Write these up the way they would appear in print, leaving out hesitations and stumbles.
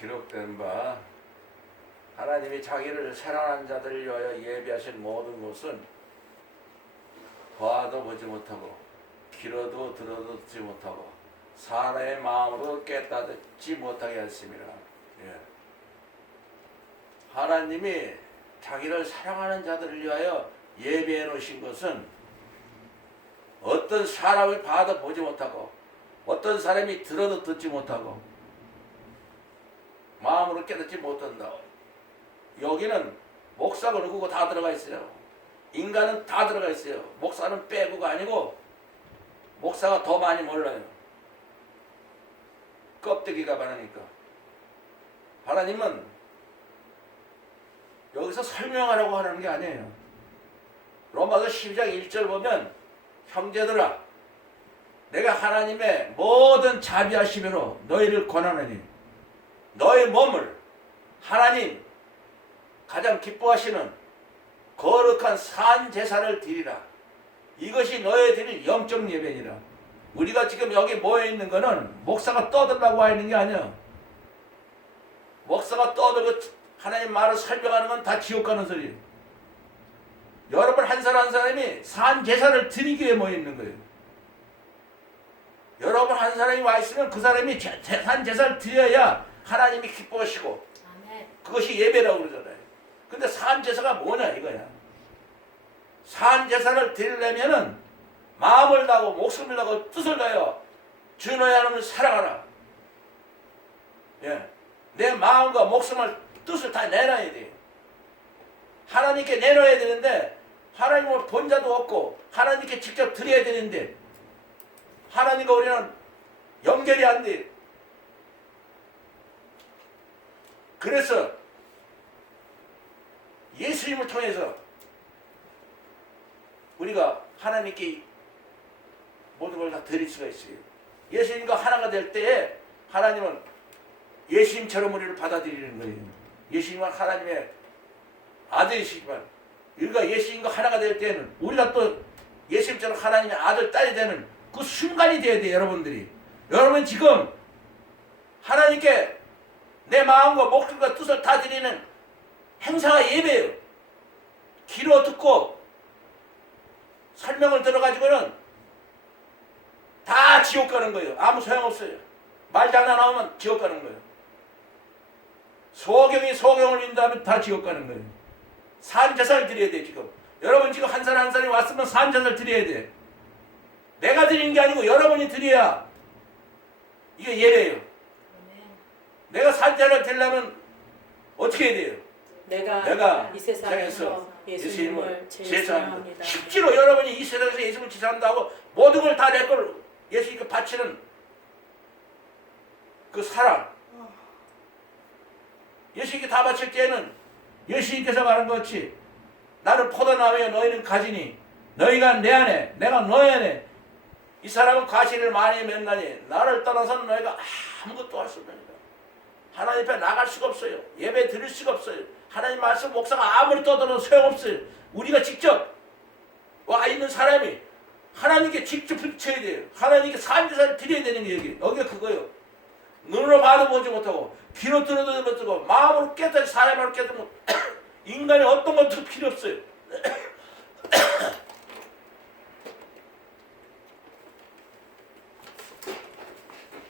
기록된 바 하나님이 자기를 사랑하는 자들을 위하여 예비하신 모든 것은 봐도 보지 못하고 귀로도 들어도 듣지 못하고 사람의 마음으로 깨닫지 못하게 하심이라. 예. 하나님이 자기를 사랑하는 자들을 위하여 예비해 놓으신 것은 어떤 사람이 봐도 보지 못하고 어떤 사람이 들어도 듣지 못하고 마음으로 깨닫지 못한다. 여기는 목사가 누구고 다 들어가 있어요. 인간은 다 들어가 있어요. 목사는 빼고가 아니고 목사가 더 많이 몰라요. 껍데기가 많으니까. 하나님은 여기서 설명하라고 하는 게 아니에요. 로마서 12장 1절 보면 형제들아 내가 하나님의 모든 자비하심으로 너희를 권하노니 너의 몸을 하나님 가장 기뻐하시는 거룩한 산 제사를 드리라. 이것이 너의 드릴 영적 예배니라. 우리가 지금 여기 모여 있는 거는 목사가 떠들라고 하는 게 아니야. 목사가 떠들고 하나님 말을 설명하는 건 다 지옥 가는 소리예요. 여러분 한 사람 한 사람이 산 제사를 드리기 위해 모여 있는 거예요. 여러분 한 사람이 와 있으면 그 사람이 산 제사를 드려야 하나님이 기뻐하시고 그것이 예배라고 그러잖아요. 근데 산 제사가 뭐냐 이거야. 산 제사를 드리려면은 마음을 다하고 목숨을 다하고 뜻을 다하여 주 너의 하나님을 사랑하라. 예. 내 마음과 목숨을 뜻을 다 내놔야 돼. 하나님께 내놔야 되는데 하나님을 본 자도 없고 하나님께 직접 드려야 되는데 하나님과 우리는 연결이 안 돼. 그래서 예수님을 통해서 우리가 하나님께 모든 걸 다 드릴 수가 있어요. 예수님과 하나가 될 때에 하나님은 예수님처럼 우리를 받아들이는 거예요. 예수님은 하나님의 아들이시지만 우리가 예수님과 하나가 될 때에는 우리가 또 예수님처럼 하나님의 아들, 딸이 되는 그 순간이 돼야 돼요. 여러분들이. 여러분 지금 하나님께 내 마음과 목숨과 뜻을 다 드리는 행사가 예배예요. 귀로 듣고 설명을 들어가지고는 다 지옥 가는 거예요. 아무 소용없어요. 말장난 나오면 지옥 가는 거예요. 소경이 소경을 인도하면 다 지옥 가는 거예요. 산제사를 드려야 돼 지금. 여러분 지금 한 사람 한 사람이 왔으면 산제사를 드려야 돼. 내가 드리는 게 아니고 여러분이 드려야 이게 예배예요. 내가 산제사를 드리려면 어떻게 해야 돼요? 내가 이 세상에서 예수님을 제일 사랑합니다. 실제로 여러분이 이 세상에서 예수님을 지사한다고 모든 걸 다 내 걸 예수님께 바치는 그 사랑. 예수님께 다 바칠 때에는 예수님께서 말한 것 같이 나는 포도나무에 너희는 가지니 너희가 내 안에 내가 너희 안에 이 사람은 과실을 많이 맺나니 나를 떠나서는 너희가 아무것도 할 수 없느니라. 하나님 앞에 나갈 수가 없어요. 예배 드릴 수가 없어요. 하나님 말씀 목사가 아무리 떠들어도 소용없어요. 우리가 직접 와 있는 사람이 하나님께 직접 부딪혀야 돼요. 하나님께 산제사를 드려야 되는 게 여기가 그거예요. 눈으로 봐도 보지 못하고 귀로 들어도 못하고 마음으로 깨닫지 사람으로 깨닫지 못 인간이 어떤 것도 필요 없어요.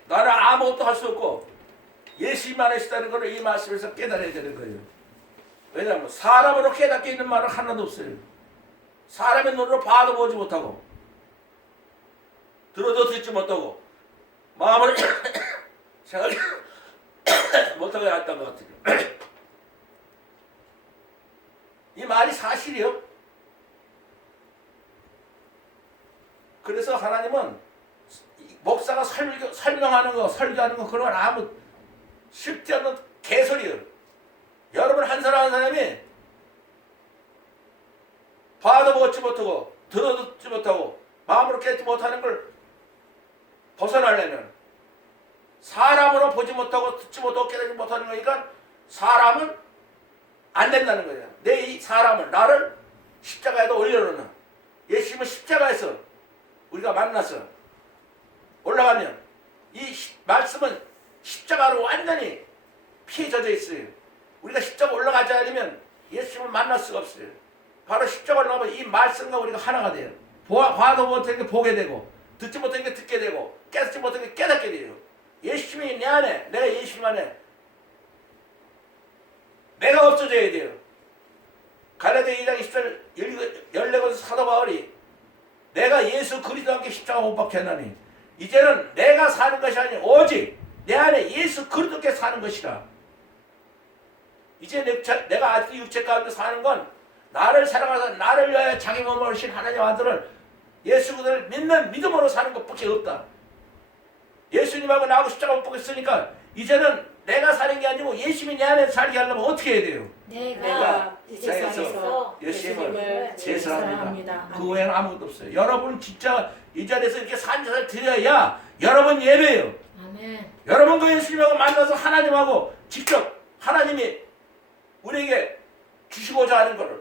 나는 아무것도 할 수 없고 예수님만 하시다는 것을 이 말씀에서 깨달아야 되는 거예요. 왜냐하면 사람으로 깨닫게 있는 말은 하나도 없어요. 사람의 눈으로 봐도 보지 못하고 들어도 듣지 못하고 마음을 생각이 못하게 했던 것 같아요. 이 말이 사실이요. 그래서 하나님은 목사가 설명하는 거, 설교하는 거 그런 건 아무 쓸데없는 개소리예요. 여러분 한 사람 한 사람이 봐도 보지 못하고 들어도 듣지 못하고 마음으로 깨닫지 못하는 걸 벗어나려면 사람으로 보지 못하고 듣지 못하고 깨닫지 못하는 거니까 사람은 안 된다는 거예요. 내 이 사람을 나를 십자가에다 올려놓는 예수님은 십자가에서 우리가 만나서 올라가면 이 말씀은 십자가로 완전히 피에 젖어 있어요. 우리가 십자가 올라가지 않으면 예수님을 만날 수가 없어요. 바로 십자가 올라가면 이 말씀과 우리가 하나가 돼요. 봐도 못한 게 보게 되고 듣지 못한 게 듣게 되고 깨닫지 못한 게 깨닫게 돼요. 예수님이 내 안에, 내가 예수님 안에 내가 없어져야 돼요. 갈라디아 2장 20절 14권 사도 바울이 내가 예수 그리스도와 함께 십자가 못 박혔나니 이제는 내가 사는 것이 아니라 오직 내 안에 예수 그리스도께 사는 것이라. 이제 내가 아직 육체 가운데 사는 건 나를 사랑하사 나를 위하여 자기 몸을 신 하나님 아들을 예수 그리스도를 믿는 믿음으로 사는 것밖에 없다. 예수님하고 나하고 십자가 못 박혔으니까 이제는 내가 사는 게 아니고 예수님이 내 안에 살게 하려면 어떻게 해야 돼요? 내가 이 세상에서 예수님을 제일 사랑합니다. 사랑합니다. 그 외에는 아무것도 없어요. 여러분 진짜 이 자리에서 이렇게 산자를 드려야 여러분 예배예요. 아멘. 여러분 그 예수님하고 만나서 하나님하고 직접 하나님이 우리에게 주시고자 하는 것을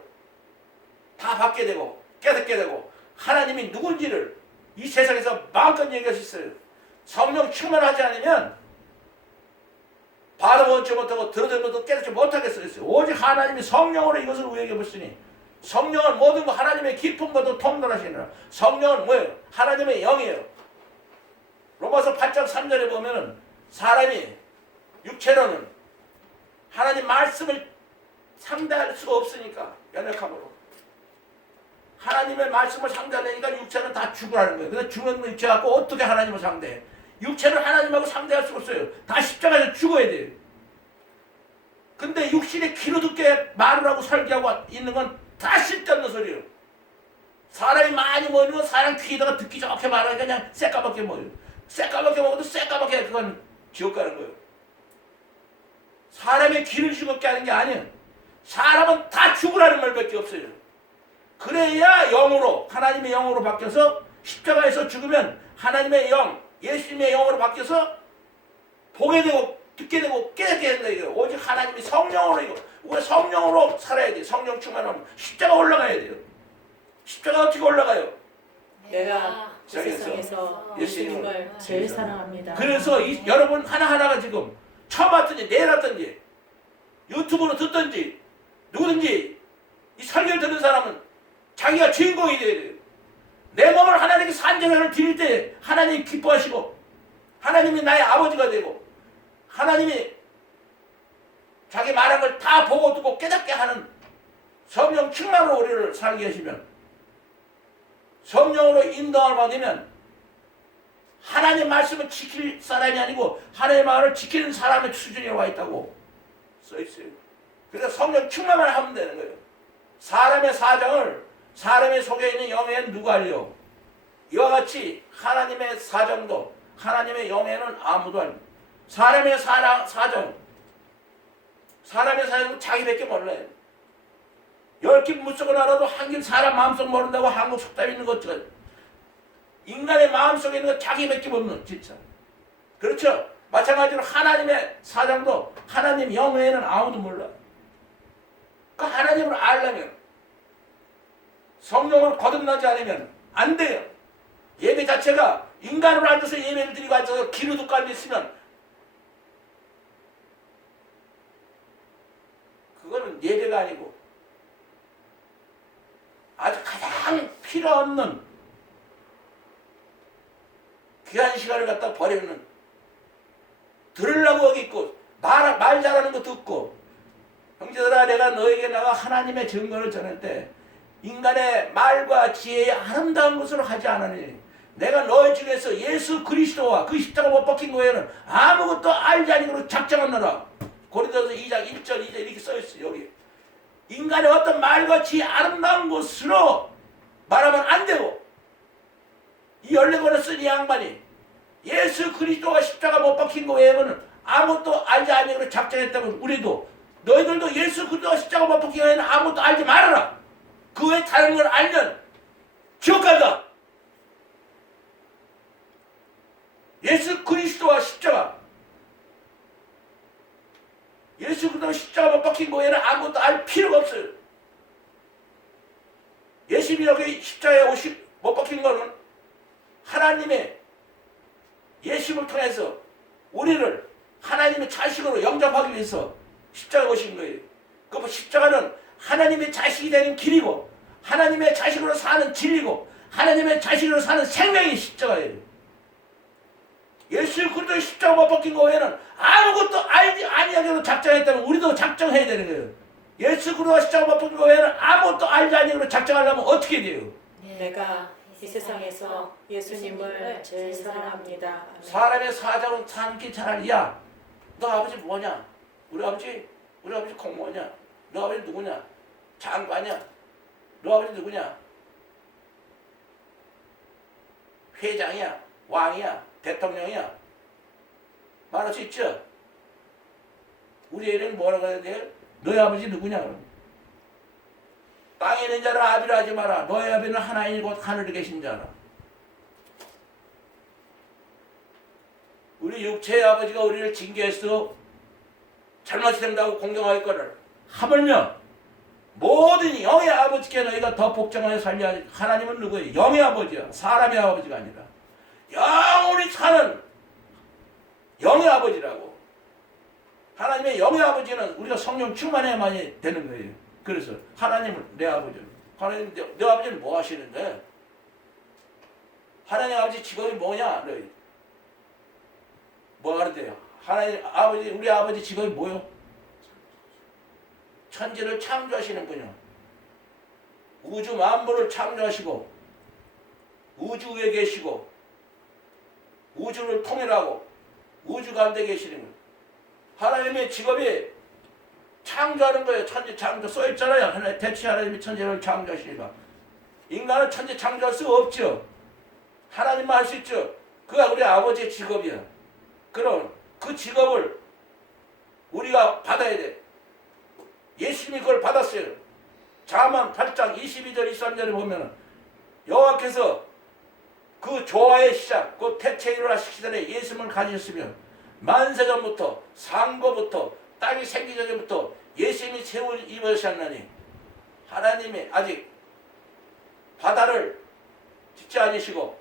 다 받게 되고 깨닫게 되고 하나님이 누군지를 이 세상에서 마음껏 얘기할 수 있어요. 성령 충만하지 않으면 봐도 보지 못하고 들어도 못하고 깨닫지 못하겠어요. 오직 하나님이 성령으로 이것을 우리에게 보시니 성령은 모든 것 하나님의 깊은 것도 통달하시느라. 성령은 뭐예요? 하나님의 영이에요. 로마서 8장 3절에 보면은 사람이 육체로는 하나님 말씀을 상대할 수가 없으니까 연약함으로 하나님의 말씀을 상대하려니까 육체는 다 죽으라는 거예요. 그래서 죽은 육체 갖고 어떻게 하나님을 상대해? 육체를 하나님하고 상대할 수가 없어요. 다 십자가에서 죽어야 돼요. 근데 육신의 귀로 듣게 말을 하고 설교하고 있는 건 다 쓸데없는 소리예요. 사람이 많이 모이는 건 사람 귀에다가 듣기 좋게 말하니까 그냥 새까맣게 모여요. 새까맣게 먹어도 새까맣게 그건 지옥 가는 거예요. 사람의 귀를 즐겁게 하는 게 아니에요. 사람은 다 죽으라는 말밖에 없어요. 그래야 영으로 하나님의 영으로 바뀌어서 십자가에서 죽으면 하나님의 영 예수님의 영으로 바뀌어서 보게 되고 듣게 되고 깨닫게 된다 이거예요. 오직 하나님이 성령으로 이거 우리가 성령으로 살아야 돼요. 성령 충만하면 십자가 올라가야 돼요. 십자가 어떻게 올라가요? 내가 이 세상에서 예수님을 제일 사랑합니다. 그래서 여러분 하나하나가 지금 처음 왔든지 내일 왔든지 유튜브로 듣든지 누구든지 이 설교를 듣는 사람은 자기가 주인공이 돼야 돼요. 내 몸을 하나님께 산재를 드릴 때 하나님이 기뻐하시고 하나님이 나의 아버지가 되고 하나님이 자기 말한 걸 다 보고 듣고 깨닫게 하는 성령 충만으로 우리를 살게 하시면 성령으로 인도함을 받으면 하나님 말씀을 지킬 사람이 아니고 하나님의 말을 지키는 사람의 수준에 와 있다고 써있어요. 그래서 성령 충만만 하면 되는 거예요. 사람의 사정을 사람의 속에 있는 영에는 누가 알려? 이와 같이 하나님의 사정도 하나님의 영에는 아무도 알려. 사람의 사정은 자기밖에 몰라요. 10길 무속을 알아도 한 길 사람 마음속 모른다고 한국 속담이 있는 것처럼 인간의 마음속에 있는 건 자기밖에 모르는 진짜. 그렇죠? 마찬가지로 하나님의 사정도 하나님 영 외에는 아무도 몰라. 그 하나님을 알려면 성령을 거듭나지 않으면 안 돼요. 예배 자체가 인간으로 앉아서 예배를 드리고 앉아서 귀로 듣고 앉아있으면 그거는 예배가 아니고 아주 가장 필요 없는 귀한 시간을 갖다 버리는 들으려고 여기 있고 말 잘하는 거 듣고 형제들아 내가 너에게 나가 하나님의 증거를 전할 때 인간의 말과 지혜의 아름다운 것으로 하지 않으니 내가 너희 중에서 예수 그리스도와 그 십자가 못 박힌 거에는 아무것도 알지 아니고 작정하느라 고린도서 2장 1절 2절 이렇게 써있어요. 여기 인간의 어떤 말과 지혜 아름다운 것으로 말하면 안 되고 이 14권을 쓴 이 양반이 예수 그리스도가 십자가 못 박힌 거 외에는 아무것도 알지 아니고 작정했다면 우리도 너희들도 예수 그리스도가 십자가 못 박힌 거에는 아무것도 알지 말아라. 그 외에 다른 걸 알면 지옥 간다. 예수 그리스도와 십자가 예수 그리스도가 십자가 못 박힌 거에는 아무것도 알 필요가 없어요. 예수님이 여기 십자가에 못 박힌 거는 하나님의 예수님을 통해서 우리를 하나님의 자식으로 영접하기 위해서 십자가 오신 거예요. 그 십자가는 하나님의 자식이 되는 길이고 하나님의 자식으로 사는 진리고 하나님의 자식으로 사는 생명이 십자가예요. 예수 그리스도의 십자가 못 박힌 거 외에는 아무것도 알지 아니하기로 작정했다면 우리도 작정해야 되는 거예요. 예수 그리스도가 십자가 못 박힌 거 외에는 아무것도 알지 아니하기로 작정하려면 어떻게 돼요? 내가 이 세상에서 예수님을 제일 사랑합니다. 아멘. 사람의 사정은 참기 차라리 야, 너 아버지 뭐냐? 우리 아버지 공무원이야. 너 아버지 누구냐? 장관이야. 너 아버지 누구냐? 회장이야, 왕이야, 대통령이야. 말할 수 있죠? 우리 애는 뭐라고 해야 돼? 너희 아버지 누구냐? 그럼. 땅에 있는 자를 아비라 하지 마라. 너희 아비는 하나님 곧 하늘에 계신 자라. 우리 육체의 아버지가 우리를 징계해서 잘못이 된다고 공경하였거늘 하물며 모든 영의 아버지께 너희가 더 복종하여 살려야 하지. 하나님은 누구예요? 영의 아버지야. 사람의 아버지가 아니라 영원히 사는 영의 아버지라고. 하나님의 영의 아버지는 우리가 성령 충만해야만이 되는 거예요. 그래서 하나님은 내 아버지는 하나님 내 아버지는 뭐 하시는데? 하나님 아버지 직업이 뭐냐? 너희 뭐 하는데요? 하나님 아버지 우리 아버지 직업이 뭐요? 천지를 창조하시는 분이요. 우주 만물을 창조하시고 우주 위에 계시고 우주를 통일하고 우주 가운데 계시는 분. 하나님의 직업이 창조하는 거예요. 천지 창조 써있잖아요. 하나님 대체 하나님이 천지를 창조하시니까. 인간은 천지 창조할 수 없죠. 하나님만 할 수 있죠. 그가 우리 아버지의 직업이야. 그럼 그 직업을 우리가 받아야 돼. 예수님이 그걸 받았어요. 잠언 8장 22절 23절에 보면 여호와께서 그 조화의 시작, 그 태초에 일어나시기 전에 예수님을 가지셨으며 만세전부터 상고부터 땅이 생기기 전부터 예수님이 세울 입으셨나니 하나님이 아직 바다를 짓지 않으시고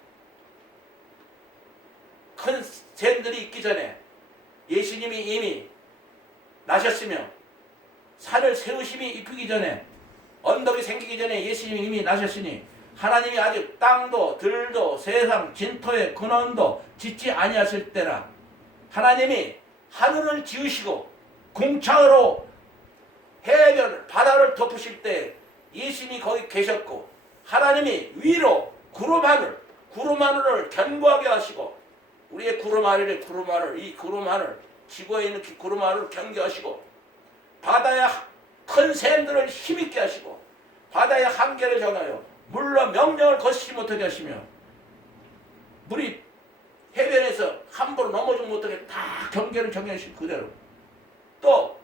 큰 샘들이 있기 전에 예수님이 이미 나셨으며 산을 세우심이 입히기 전에 언덕이 생기기 전에 예수님이 이미 나셨으니 하나님이 아직 땅도 들도 세상 진토의 근원도 짓지 아니하실 때라 하나님이 하늘을 지으시고 궁창으로 해변을 바다를 덮으실 때 예수님이 거기 계셨고 하나님이 위로 구름 하늘을 견고하게 하시고 우리의 구름 하늘의 구름 하늘 이 구름 하늘 지구에 있는 구름 하늘을 견고하시고 바다의 큰 샘들을 힘있게 하시고 바다의 한계를 정하여 물로 명령을 거치지 못하게 하시며 물이 해변에서 함부로 넘어지지 못하게 다 경계를 정해주신 그대로 또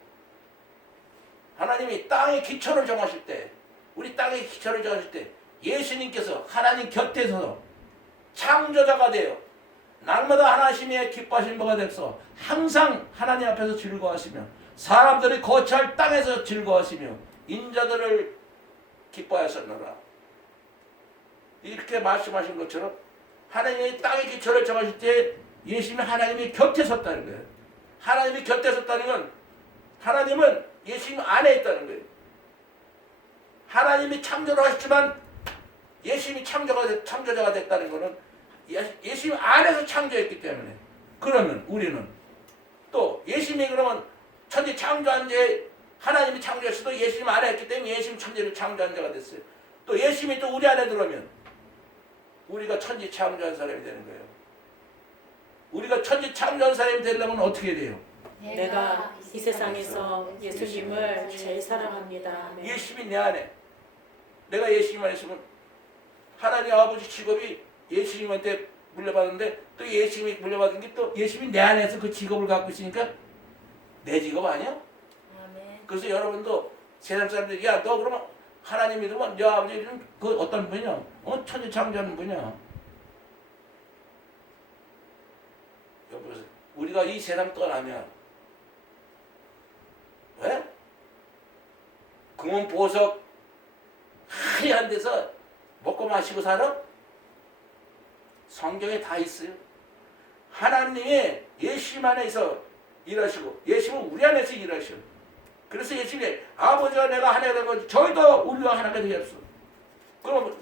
하나님이 땅의 기초를 정하실 때 우리 땅의 기초를 정하실 때 예수님께서 하나님 곁에 서서 창조자가 되어 날마다 하나님의 기뻐하신 바가 되어서 항상 하나님 앞에서 즐거워하시며 사람들이 거처할 땅에서 즐거워하시며 인자들을 기뻐하셨노라. 이렇게 말씀하신 것처럼 하나님이 땅의 기초를 정하실 때 예수님이 하나님이 곁에 섰다는 거예요. 하나님이 곁에 섰다는 건 하나님은 예수님 안에 있다는 거예요. 하나님이 창조를 하셨지만 예수님이 창조자가 됐다는 것은 예수님 안에서 창조했기 때문에 그러면 우리는 또 예수님이 그러면 천지 창조한 자 하나님이 창조했어도 예수님 안에 했기 때문에 예수님 천지를 창조한 자가 됐어요. 또 예수님이 또 우리 안에 들어오면 우리가 천지 창조한 사람이 되는 거예요. 우리가 천지 창조한 사람이 되려면 어떻게 돼요? 내가 이 세상에서 예수님을 제일 사랑합니다. 아멘. 예수님이 내 안에 내가 예수님 안에 있으면 하나님 아버지 직업이 예수님한테 물려받았는데 또 예수님이 물려받은 게 또 예수님이 내 안에서 그 직업을 갖고 있으니까 내 직업 아니야? 아멘. 그래서 여러분도 세상 사람들이 야 너 그러면 하나님 믿으면 너 아버지는 그 어떤 분이냐? 천지 창조하는 분이야. 여보세요. 우리가 이 세상 떠나면 왜? 금은 보석 하얀 데서 먹고 마시고 살아? 성경에 다 있어요. 하나님이 예수님 안에서 일하시고 예수님은 우리 안에서 일하셔. 그래서 예수님이 아버지와 내가 하나가 된 거지 저희도 우리와 하나가 되겠어. 그럼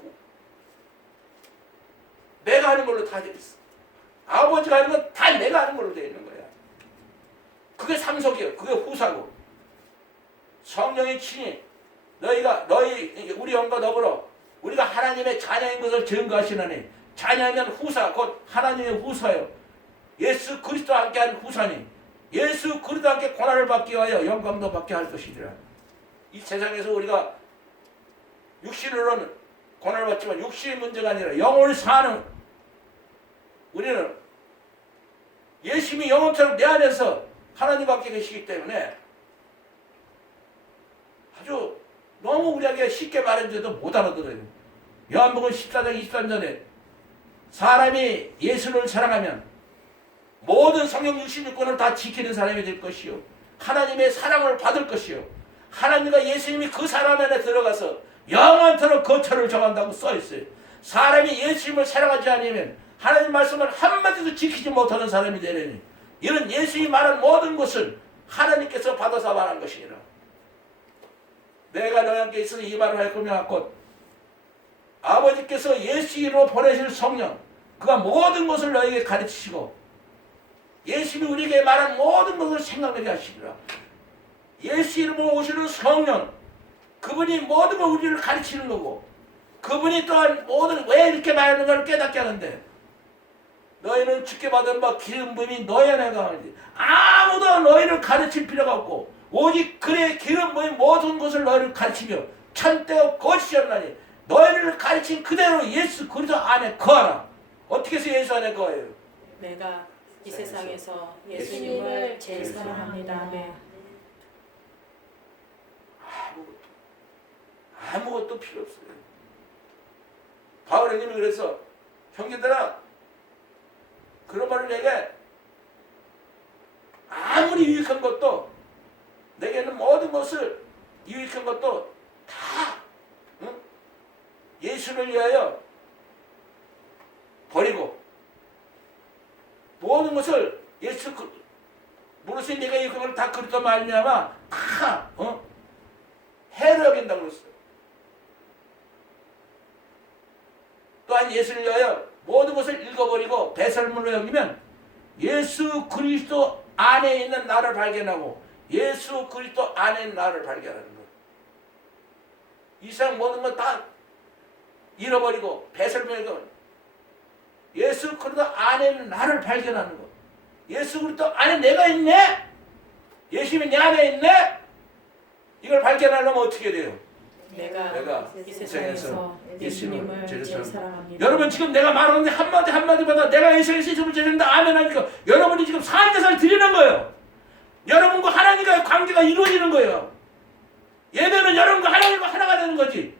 내가 하는 걸로 다 되겠어. 아버지가 하는 건 다 내가 하는 걸로 되어 있는 거야. 그게 상속이에요. 그게 후사고. 성령의 친히 우리 영과 더불어 우리가 하나님의 자녀인 것을 증거하시나니 자녀면 후사 곧 하나님의 후사요. 예수 그리스도와 함께한 후사니 예수 그리스도와 함께 고난을 받기 위하여 영광도 받게 할 것이니라. 이 세상에서 우리가 육신으로는 고난을 받지만 육신의 문제가 아니라 영혼을 사는 우리는 예수님이 영혼처럼 내 안에서 하나님 밖에 계시기 때문에 아주 너무 우리에게 쉽게 말했는데도 못 알아들어요. 요한복음 14장 23절에 사람이 예수를 사랑하면 모든 성령 66권을 다 지키는 사람이 될 것이요 하나님의 사랑을 받을 것이요 하나님과 예수님이 그 사람 안에 들어가서 영원토록 거처를 정한다고 써있어요. 사람이 예수님을 사랑하지 않으면 하나님 말씀을 한마디도 지키지 못하는 사람이 되려니 이런 예수님이 말한 모든 것을 하나님께서 받아서 말한 것이니라. 내가 너희에게 있어서 이 말을 할 거며 곧 아버지께서 예수 이름으로 보내실 성령 그가 모든 것을 너희에게 가르치시고 예수님이 우리에게 말한 모든 것을 생각나게 하시리라. 예수 이름으로 오시는 성령 그분이 모든 걸 우리를 가르치는 거고 그분이 또한 모든 왜 이렇게 말하는가를 깨닫게 하는데 너희는 주께 받은 바 기름 부음이 너희 안에 강하니 아무도 너희를 가르칠 필요가 없고 오직 그의 기름 부음이 모든 것을 너희를 가르치며 참되어 거짓이었나니 너희를 가르친 그대로 예수 그리스도 안에 거하라. 어떻게 해서 예수 안에 거해요? 내가 이 세상에서 예수님을 제일 사랑합니다. 네. 아무것도 필요 없어요. 바울님이 그래서 형제들아 그런 말을 내게 아무리 유익한 것도 내게는 모든 것을 유익한 것도 다 예수를 위하여 버리고 모든 것을 예수 무릇이 내가 이 것을 다 그리스도 말미암아 다 해를 여긴다고 그랬어요. 또한 예수를 위하여 모든 것을 읽어버리고 배설물로 여기면 예수 그리스도 안에 있는 나를 발견하고 예수 그리스도 안에 있는 나를 발견하는 것. 이 세상 모든 것 다 잃어버리고 배설물로 예수 그리스도 안에 있는 나를 발견하는 것. 예수 그리스도 안에 내가 있네? 예수님이 내 안에 있네? 이걸 발견하려면 어떻게 돼요? 내가 이 세상에서 예수님을 제일 사랑합니다. 여러분 지금 내가 말하는데 한마디 한마디마다 내가 예수님을 제일 사랑한다 아멘 하니까 여러분이 지금 산제사를 드리는 거예요. 여러분과 하나님과의 관계가 이루어지는 거예요. 예배는 여러분과 하나님과 하나가 되는 거지.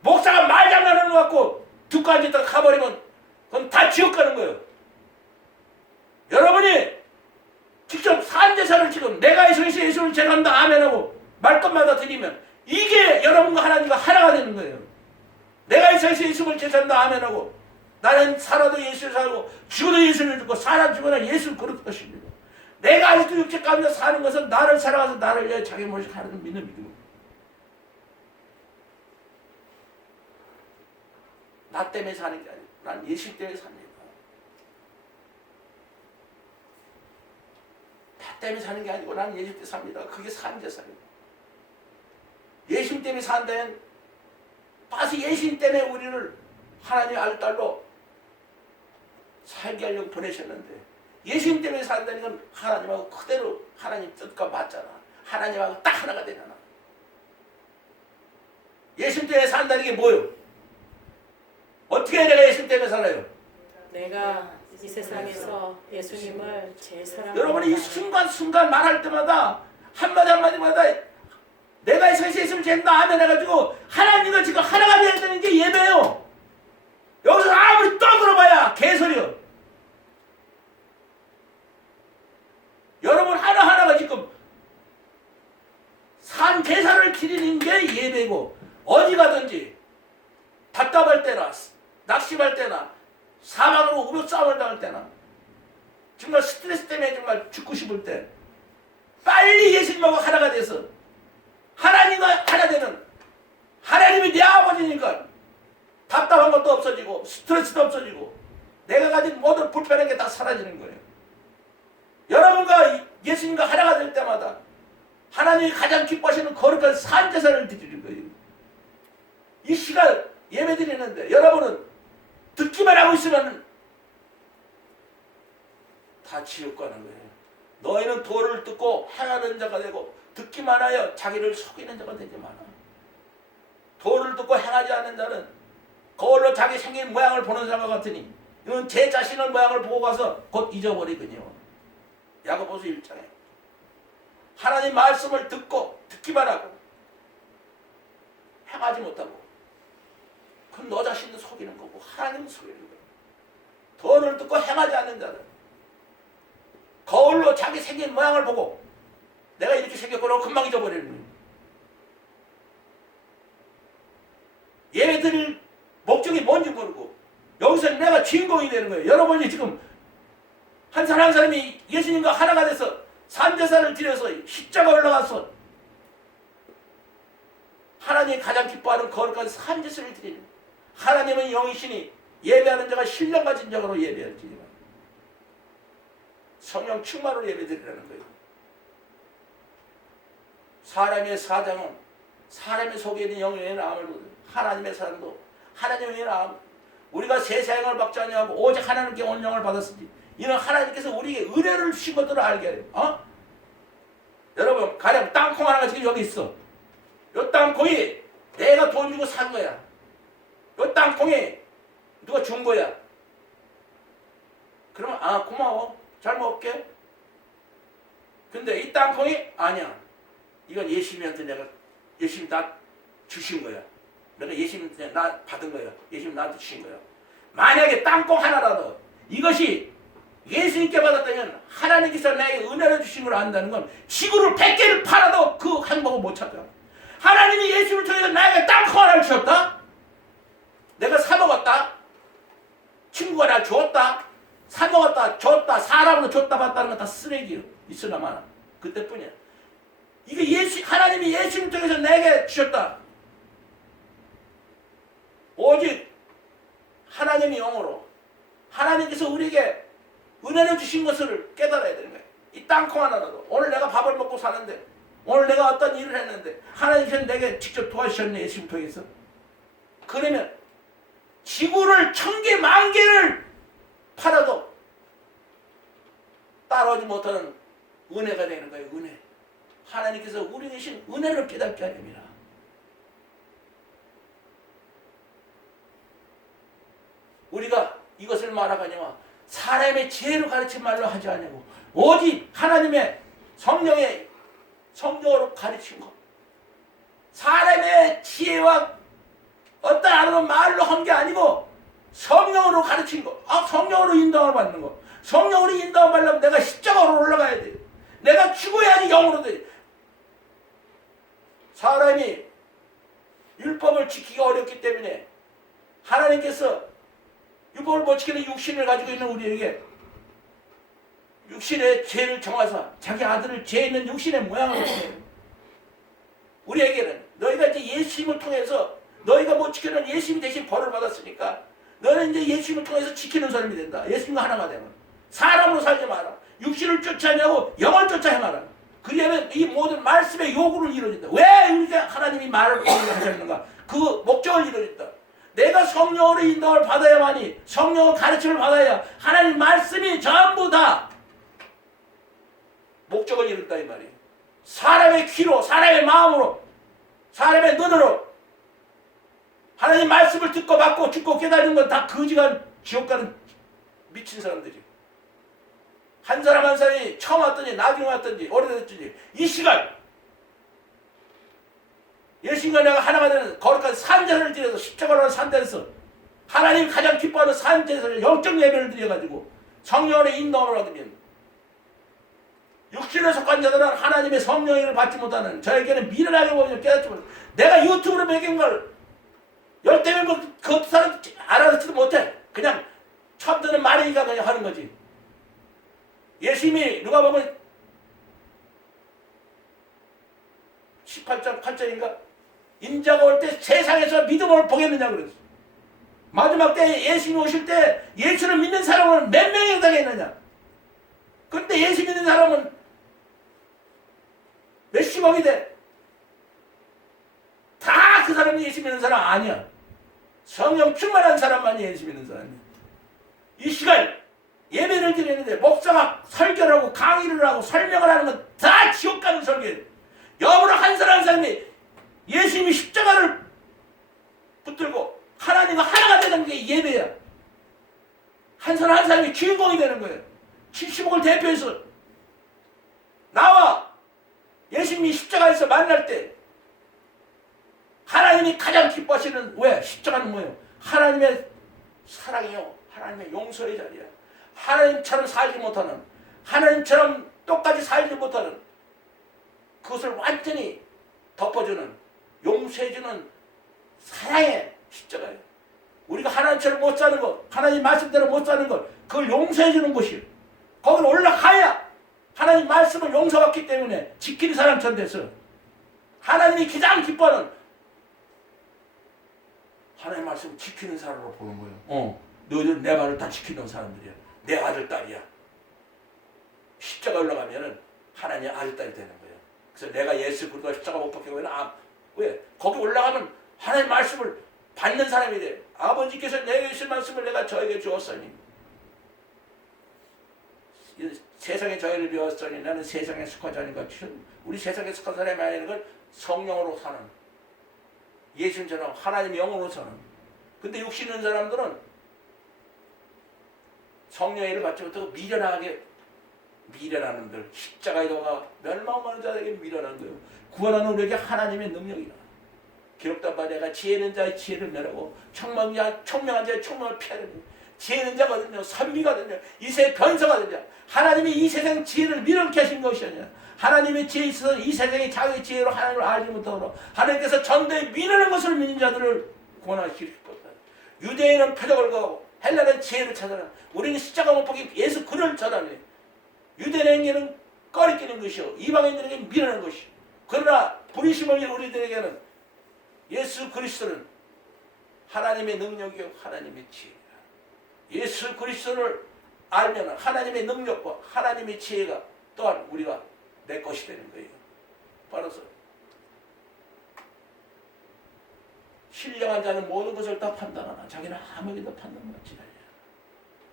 목사가 말장난하는 것 같고 듣고 앉았다가 가버리면 그건 다 지옥 가는 거예요. 여러분이 직접 산제사를 지금 내가 예수님을 제일 한다 아멘 하고 말끝마다 드리면 이게 여러분과 하나님과 하나가 되는 거예요. 내가 예수님을 제산다 아멘하고 나는 살아도 예수를 살고 죽어도 예수를 죽고 살아 죽어나 예수를 그럴 것입니다. 내가 아직도 육체 가운데 사는 것은 나를 살아가서 나를 위해 자기 모습 하나님 믿는 믿음입니다. 나 때문에 사는 게 아니고 난 예수 때문에 삽니다. 나 때문에 사는 게 아니고 난 예수 때문에 삽니다. 그게 산제사입니다. 예수님 때문에 산다면 빠서 예수님 때문에 우리를 하나님의 알딸로 살게 하려고 보내셨는데 예수님 때문에 산다는 건 하나님하고 그대로 하나님 뜻과 맞잖아. 하나님하고 딱 하나가 되잖아. 예수님 때문에 산다는 게 뭐예요? 어떻게 내가 예수님 때문에 살아요? 내가 이 세상에서 예수님을 제일 사랑합니다. 여러분이 이 순간순간 말할 때마다 한마디 한마디마다 내가 이 세상에 예수를 죄다 아멘 해가지고 하나님과 지금 하나가 되어야 되는 게 예배예요. 여기서 아무리 떠들어봐야 개소리요. 여러분 하나하나가 지금 산 제사를 드리는 게 예배고 어디 가든지 답답할 때나 낙심할 때나 사망으로 우겨 싸움을 당할 때나 정말 스트레스 때문에 정말 죽고 싶을 때 빨리 예수님하고 하나가 돼서 하나님과 하나 되는, 하나님이 내 아버지니까 답답한 것도 없어지고 스트레스도 없어지고 내가 가진 모든 불편한 게 다 사라지는 거예요. 여러분과 예수님과 하나가 될 때마다 하나님이 가장 기뻐하시는 거룩한 산제사를 드리는 거예요. 이 시간 예배 드리는데 여러분은 듣기만 하고 있으면 다 지옥 가는 거예요. 너희는 도를 듣고 행하는 자가 되고 듣기만 하여 자기를 속이는 자가 되지 마라. 도를 듣고 행하지 않는 자는 거울로 자기 생긴 모양을 보는 사람과 같으니 이는 제 자신의 모양을 보고 가서 곧 잊어버리거니와. 야고보서 1장에 하나님 말씀을 듣고 듣기만 하고 행하지 못하고 그건 너 자신도 속이는 거고 하나님도 속이는 거예요. 도를 듣고 행하지 않는 자는 거울로 자기 생긴 모양을 보고 내가 이렇게 생겼구나 금방 잊어버리는 거예요. 예배 드릴 목적이 뭔지 모르고 여기서 내가 주인공이 되는 거예요. 여러분이 지금 한 사람 한 사람이 예수님과 하나가 돼서 산제사를 드려서 십자가 올라가서 하나님이 가장 기뻐하는 거룩한 산제사를 드리는, 하나님은 영이시니 예배하는 자가 신령 가진 자로 예배할지니라. 성령 충만으로 예배드리라는 거예요. 사람의 사장은 사람의 속에 있는 영의 마음을 보든 하나님의 사랑도 하나님의 마음, 우리가 세상을 받지 아니하고 오직 하나님께 온 영을 받았으니 이는 하나님께서 우리에게 은혜를 주신 것들을 알게 해요. 여러분 가령 땅콩 하나가 지금 여기 있어. 이 땅콩이 내가 돈 주고 산 거야. 이 땅콩이 누가 준 거야. 그러면 고마워, 잘 먹을게. 근데 이 땅콩이 아니야. 이건 예수님한테 내가 예수님 나 주신 거야. 내가 예수님한테 나 받은 거야. 예수님 나한테 주신 거야. 만약에 땅콩 하나라도 이것이 예수님께 받았다면 하나님께서 나에게 은혜를 주신 걸 안다는 건 지구를 100개를 팔아도 그 행복을 못 찾아. 하나님이 예수를 통해서 나에게 땅콩 하나를 주셨다. 내가 사 먹었다. 친구가 나 줬다. 사 먹었다. 줬다. 사람으로 줬다 받다는 건 다 쓰레기요. 있으나마나. 그때뿐이야. 이게 하나님이 예수를 통해서 내게 주셨다. 오직 하나님의 영으로 하나님께서 우리에게 은혜를 주신 것을 깨달아야 되는 거예요. 이 땅콩 하나라도 오늘 내가 밥을 먹고 사는데 오늘 내가 어떤 일을 했는데 하나님께서 내게 직접 도와주셨네. 예수님 통해서. 그러면 지구를 1000개, 10,000개를 팔아도 따라오지 못하는 은혜가 되는 거예요. 은혜. 하나님께서 우리 계신 은혜를 깨닫게 하렵니다. 우리가 이것을 말하거니와 사람의 지혜로 가르친 말로 하지 않냐고 오직 하나님의 성령의 성령으로 가르친 것. 사람의 지혜와 어떤 아무런 말로 한 게 아니고 성령으로 가르친 것. 성령으로 인도함을 받는 것. 성령으로 인도함을 받려면 내가 십자가로 올라가야 돼. 내가 죽어야지 영으로 돼. 사람이 율법을 지키기 어렵기 때문에 하나님께서 율법을 못 지키는 육신을 가지고 있는 우리에게 육신의 죄를 정하사 자기 아들을 죄 있는 육신의 모양으로 보내요. 우리에게는 너희가 이제 예수님을 통해서 너희가 못 지키는 예수님 대신 벌을 받았으니까 너는 이제 예수님을 통해서 지키는 사람이 된다. 예수님과 하나가 되면 사람으로 살지 마라. 육신을 쫓아내고 영을 쫓아 행하라. 그러면 이 모든 말씀의 요구를 이루어진다. 왜 우리가 하나님이 말을 하셨는가? 그 목적을 이루어진다. 내가 성령으로 인도를 받아야만이 성령의 가르침을 받아야 하나님 말씀이 전부 다 목적을 이룬다 이 말이에요. 사람의 귀로 사람의 마음으로 사람의 눈으로 하나님 말씀을 듣고 받고 죽고 깨달은 건 다 거지간 지옥 가는 미친 사람들이. 한 사람 한 사람이 처음 왔든지 나중에 왔든지 오래됐든지 이 시간 예수님과 내가 하나가 되는 거룩한 산제사를 드려서 십자가로 산제에서 하나님 가장 기뻐하는 산제사를 영적 예배를 드려가지고 성령의 인도함을 얻으면 육신에 속한 자들은 하나님의 성령을 받지 못하는 저에게는 미련하게 보이는 깨닫지 못하는 내가 유튜브로 매긴 걸 10대면 그 사람 알아듣지도 못해. 그냥 처음 듣는 말이니까 그냥 하는 거지. 예수님이 누가 보면 18장 8절인가? 인자가 올 때 세상에서 믿음을 보겠느냐 그랬어. 마지막 때 예수님 오실 때 예수를 믿는 사람은 몇 명이 되겠느냐? 그런데 예수 믿는 사람은 몇십억이 돼. 다 그 사람이 예수 믿는 사람 아니야. 성령 충만한 사람만이 예수 믿는 사람이야. 이 시간 예배를 드리는데 목사가 설교를 하고 강의를 하고 설명을 하는 건 다 지옥 가는 설교예요. 여러분 한 사람이 예수님이 십자가를 붙들고 하나님과 하나가 되는 게 예배야. 한 사람이 주인공이 되는 거예요. 70억을 대표해서 나와 예수님이 십자가에서 만날 때 하나님이 가장 기뻐하시는 왜? 십자가는 뭐예요? 하나님의 사랑이요. 하나님의 용서의 자리야. 하나님처럼 살지 못하는, 하나님처럼 똑같이 살지 못하는 그것을 완전히 덮어주는, 용서해주는 사랑의 십자가예요. 우리가 하나님처럼 못 사는 것, 하나님 말씀대로 못 사는 것, 그걸 용서해주는 곳이에요. 거기를 올라가야 하나님 말씀을 용서받기 때문에 지키는 사람처럼 됐어요. 하나님이 가장 기뻐하는 하나님 말씀을 지키는 사람으로 보는 거예요. 너희들 내 말을 다 지키는 사람들이야. 내 아들, 딸이야. 십자가 올라가면은 하나님의 아들, 딸이 되는 거예요. 그래서 내가 예수 그리스도 십자가 못 박히고 왜? 거기 올라가면 하나님 말씀을 받는 사람이 돼. 아버지께서 내게 주신 말씀을 내가 저에게 주었으니 세상에 저희를 비웠으니 나는 세상에 속하지 않은 것. 우리 세상에 속한 사람이 아니라는 건 성령으로 사는, 예수님처럼 하나님의 영으로 사는. 근데 육신 있는 사람들은 성령의 일을 받지 못하고 미련하게 미련하는 들, 십자가에다가 멸망하는 자에게 미련한 거예요. 구원하는 우리에게 하나님의 능력이라. 기록된 바 내가 지혜 있는 자의 지혜를 멸하고 총명한 자의 총명을 피하는 지혜 있는 자거든요. 선비거든요. 이 세의 변성하든요. 하나님이 이 세상 지혜를 미련케 하신 것이 아니라 하나님의 지혜에 있어서 이 세상의 자기의 지혜로 하나님을 알지 못하므로 하나님께서 전대에 미련한 것을 믿는 자들을 구원하시기 싶었다. 유대인은 표적을 가고 헬라는 지혜를 찾아라. 우리는 십자가 못 박힌 예수 그를 전하니 유대인에게는 꺼리끼는 것이요 이방인들에게 미련한 것이요. 그러나 부르심을 우리들에게는 예수 그리스도는 하나님의 능력이요 하나님의 지혜이다. 예수 그리스도를 알면 하나님의 능력과 하나님의 지혜가 또한 우리가 내 것이 되는 거예요. 바로서 신령한 자는 모든 것을 다 판단하나 자기는 아무에게도 판단받지 않냐.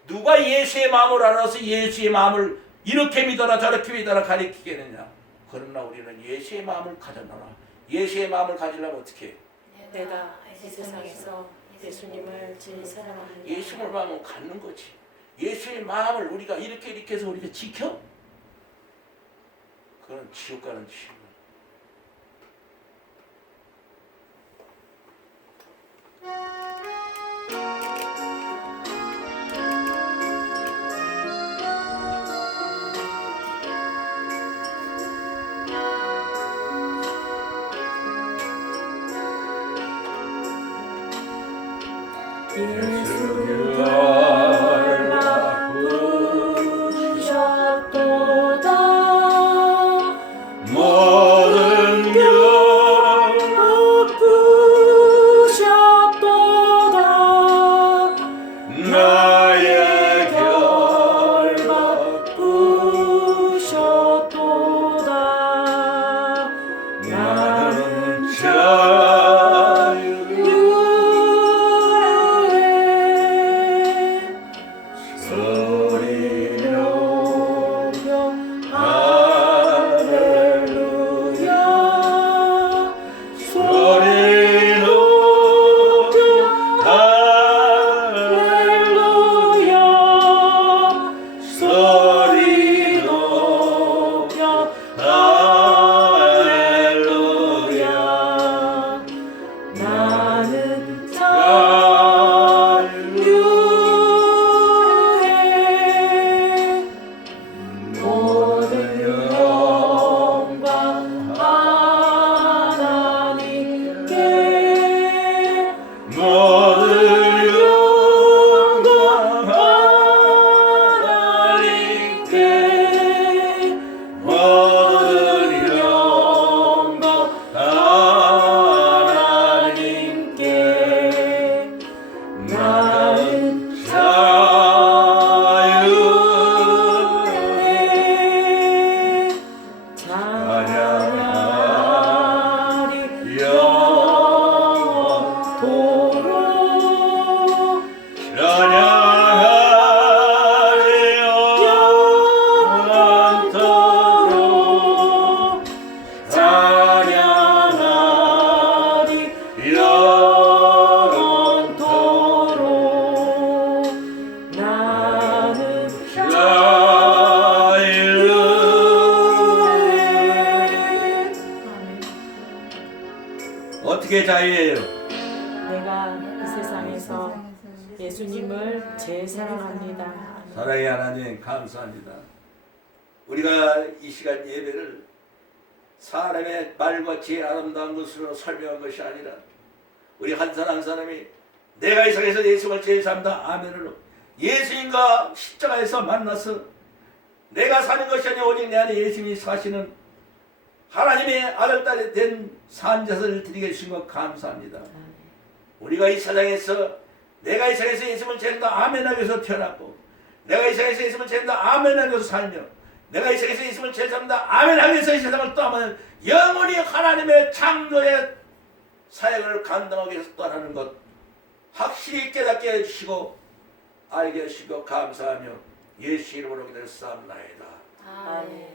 누가 예수의 마음을 알아서 예수의 마음을 이렇게 믿어라 저렇게 믿어라 가리키겠느냐. 그러나 우리는 예수의 마음을 가져놔라. 예수의 마음을 가지려면 어떻게 해요? 내가 이 세상에서 예수님을 제일 사랑합니다. 예수의 마음을 갖는 거지. 예수의 마음을 우리가 이렇게 해서 우리가 지켜? 그건 지옥 가는 짓이에요. 예수를 바꾸셨도다. 모든 것 바꾸셨도다. 나의 결 바꾸셨도다. 나는 자유를 찬양하리 영원토록 찬양하리 영원토록 찬양하리 영원토록 나는 어떻게 자유예요? 내가 이 세상에서 예수님을 제일 사랑합니다. 사랑의 하나님 감사합니다. 우리가 이 시간 예배를 사람의 말과 지혜 아름다운 것으로 설명한 것이 아니라 우리 한 사람 한 사람이 내가 이 세상에서 예수님을 제일 사랑한다 아멘으로 예수님과 십자가에서 만나서 내가 사는 것이 아니라 오직 내 안에 예수님이 사시는 하나님의 아들딸이 된 산자를 드리게 해주신 것 감사합니다. 우리가 이 세상에서 내가 이 세상에서 예수님을 제일한다 아멘하기 위해서 태어났고 내가 이 세상에서 예수님을 제일한다 아멘하기 위해서 살며 내가 이 세상에서 예수님을 제일한다 아멘하기 위해서 이 세상을 떠나면 영원히 하나님의 창조의 사역을 감당하기 위해서 떠나는 것 확실히 깨닫게 해주시고 알게 해주시고 감사하며 예수 이름으로 기도를 쌓옵나이다. 아멘.